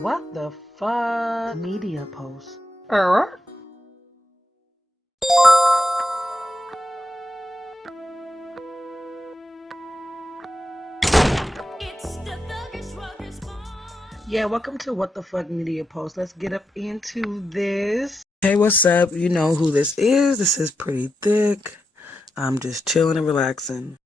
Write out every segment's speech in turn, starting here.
What the fuck? Media post. Yeah, welcome to What the Fuck Media Post. Let's get up into this. Hey, what's up? You know who this is. This is Pretty Thick. I'm just chilling and relaxing.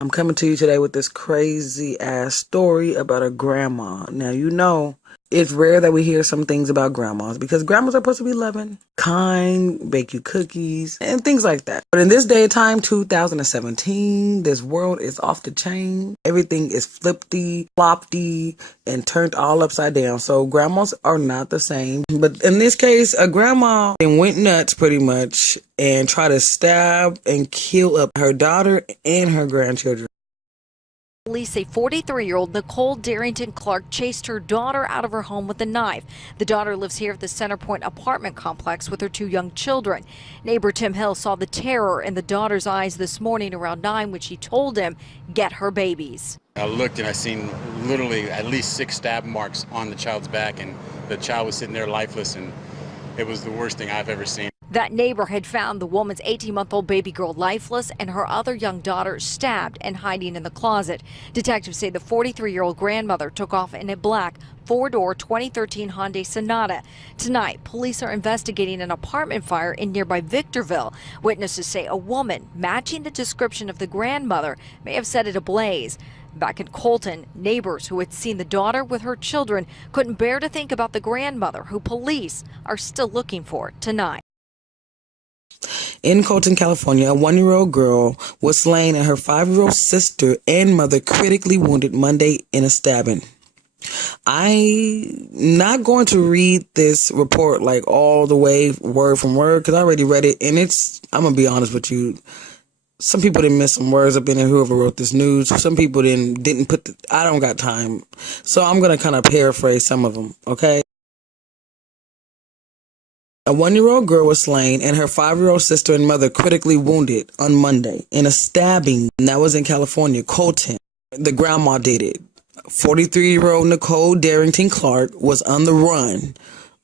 I'm coming to you today with this crazy ass story about a grandma. Now, you know, it's rare that we hear some things about grandmas because grandmas are supposed to be loving, kind, bake you cookies, and things like that. But in this day and time, 2017, this world is off the chain. Everything is flippy, floppy, and turned all upside down. So grandmas are not the same. But in this case, a grandma went nuts pretty much and tried to stab and kill up her daughter and her grandchildren. Police say 43-year-old Nicole Darrington Clark chased her daughter out of her home with a knife. The daughter lives here at the Centerpoint apartment complex with her two young children. Neighbor Tim Hill saw the terror in the daughter's eyes this morning around 9 when she told him, "Get her babies." I looked and I seen literally at least 6 stab marks on the child's back, and the child was sitting there lifeless, and it was the worst thing I've ever seen. That neighbor had found the woman's 18-month-old baby girl lifeless and her other young daughter stabbed and hiding in the closet. Detectives say the 43-year-old grandmother took off in a black 4-door 2013 Hyundai Sonata. Tonight, police are investigating an apartment fire in nearby Victorville. Witnesses say a woman matching the description of the grandmother may have set it ablaze. Back in Colton, neighbors who had seen the daughter with her children couldn't bear to think about the grandmother, who police are still looking for tonight. In Colton, California, a 1-year-old girl was slain and her 5-year-old sister and mother critically wounded Monday in a stabbing. I'm not going to read this report like all the way word from word because I already read it, and I'm going to be honest with you. Some people didn't miss some words up in there, whoever wrote this news. Some people didn't put I don't got time. So I'm going to kind of paraphrase some of them, okay? A 1-year-old girl was slain and her 5-year-old sister and mother critically wounded on Monday in a stabbing. And that was in California, Colton. The grandma did it. 43-year-old Nicole Darrington Clark was on the run,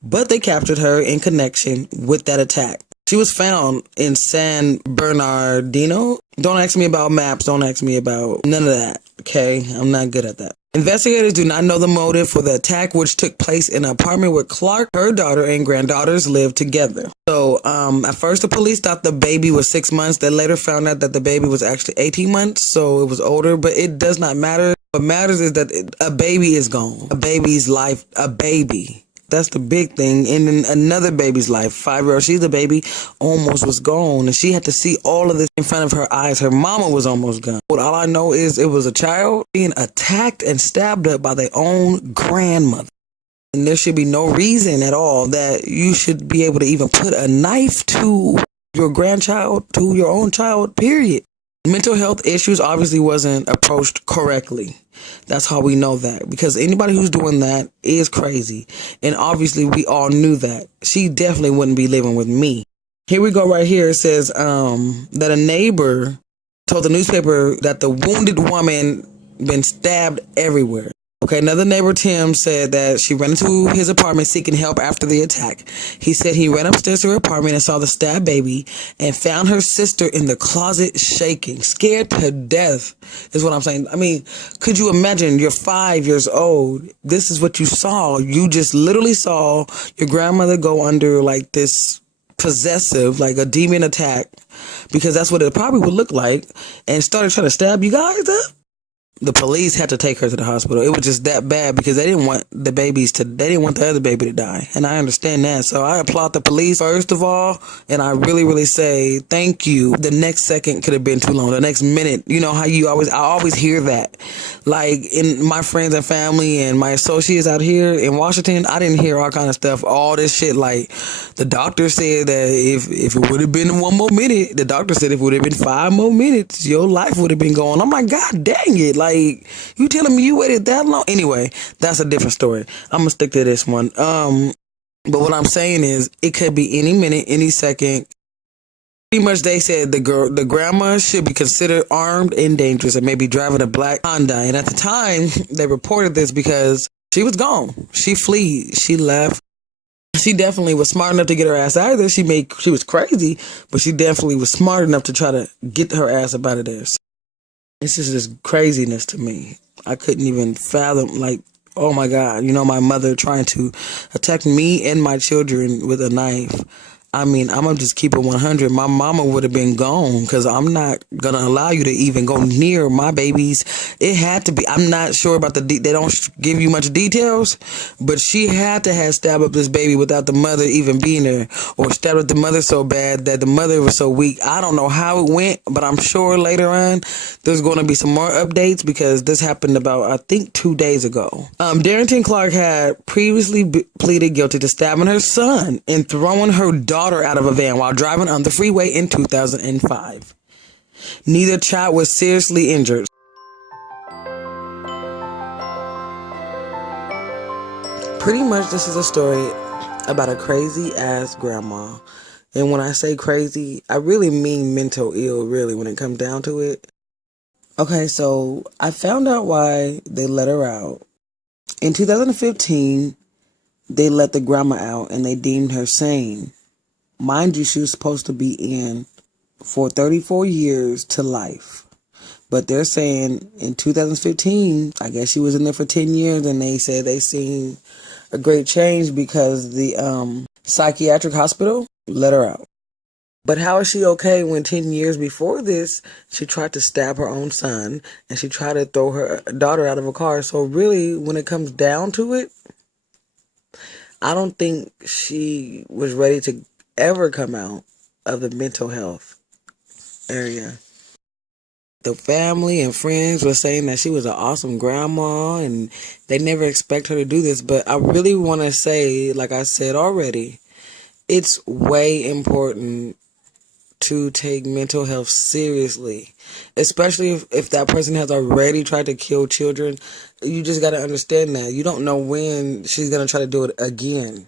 but they captured her in connection with that attack. She was found in San Bernardino. Don't ask me about maps. Don't ask me about none of that, okay? I'm not good at that. Investigators do not know the motive for the attack, which took place in an apartment where Clark, her daughter, and granddaughters lived together. So, at first the police thought the baby was 6 months. They later found out that the baby was actually 18 months, so it was older, but it does not matter. What matters is that a baby is gone. A baby's life, a baby. That's the big thing. And then another baby's life, 5-year-old, she's a baby, almost was gone. And she had to see all of this in front of her eyes. Her mama was almost gone. But all I know is it was a child being attacked and stabbed up by their own grandmother. And there should be no reason at all that you should be able to even put a knife to your grandchild, to your own child, period. Mental health issues obviously wasn't approached correctly. That's how we know that, because anybody who's doing that is crazy. And obviously we all knew that. She definitely wouldn't be living with me. Here we go right here. It says that a neighbor told the newspaper that the wounded woman been stabbed everywhere. Okay, another neighbor, Tim, said that she ran into his apartment seeking help after the attack. He said he ran upstairs to her apartment and saw the stabbed baby and found her sister in the closet shaking, scared to death, is what I'm saying. I mean, could you imagine? You're 5 years old. This is what you saw. You just literally saw your grandmother go under like this possessive, like a demon attack, because that's what it probably would look like, and started trying to stab you guys up. The police had to take her to the hospital. It was just that bad because they didn't want they didn't want the other baby to die. And I understand that. So I applaud the police, first of all, and I really, really say thank you. The next second could have been too long. The next minute, you know how I always hear that. Like in my friends and family and my associates out here in Washington, I didn't hear all kind of stuff, all this shit. Like the doctor said that if it would have been 1 more minute, the doctor said if it would have been 5 more minutes, your life would have been going. I'm like, God dang it. Like, you telling me you waited that long? Anyway, that's a different story. I'm gonna stick to this one. But what I'm saying is, it could be any minute, any second. Pretty much, they said the grandma should be considered armed and dangerous and maybe driving a black Honda. And at the time, they reported this because She was gone. She fled. She left. She definitely was smart enough to get her ass out of there. She was crazy, but she definitely was smart enough to try to get her ass up out of there. It's just this craziness to me. I couldn't even fathom, like, oh my God, my mother trying to attack me and my children with a knife. I mean, I'm going to just keep it 100. My mama would have been gone because I'm not going to allow you to even go near my babies. It had to be. I'm not sure about they don't give you much details, but she had to have stabbed up this baby without the mother even being there, or stabbed up the mother so bad that the mother was so weak. I don't know how it went, but I'm sure later on there's going to be some more updates because this happened about, I think, 2 days ago. Darrington Clark had previously pleaded guilty to stabbing her son and throwing her daughter out of a van while driving on the freeway in 2005. Neither child was seriously injured. Pretty much this is a story about a crazy ass grandma. And when I say crazy, I really mean mental ill, really, when it comes down to it. Okay, so I found out why they let her out. In 2015, they let the grandma out and they deemed her sane. Mind you, she was supposed to be in for 34 years to life. But they're saying in 2015, I guess she was in there for 10 years, and they said they seen a great change because the psychiatric hospital let her out. But how is she okay when 10 years before this, she tried to stab her own son and she tried to throw her daughter out of a car? So really, when it comes down to it, I don't think she was ready to ever come out of the mental health area. The family and friends were saying that she was an awesome grandma and they never expect her to do this. But I really want to say, like I said already, it's way important to take mental health seriously, especially if that person has already tried to kill children. You just got to understand that. You don't know when she's going to try to do it again.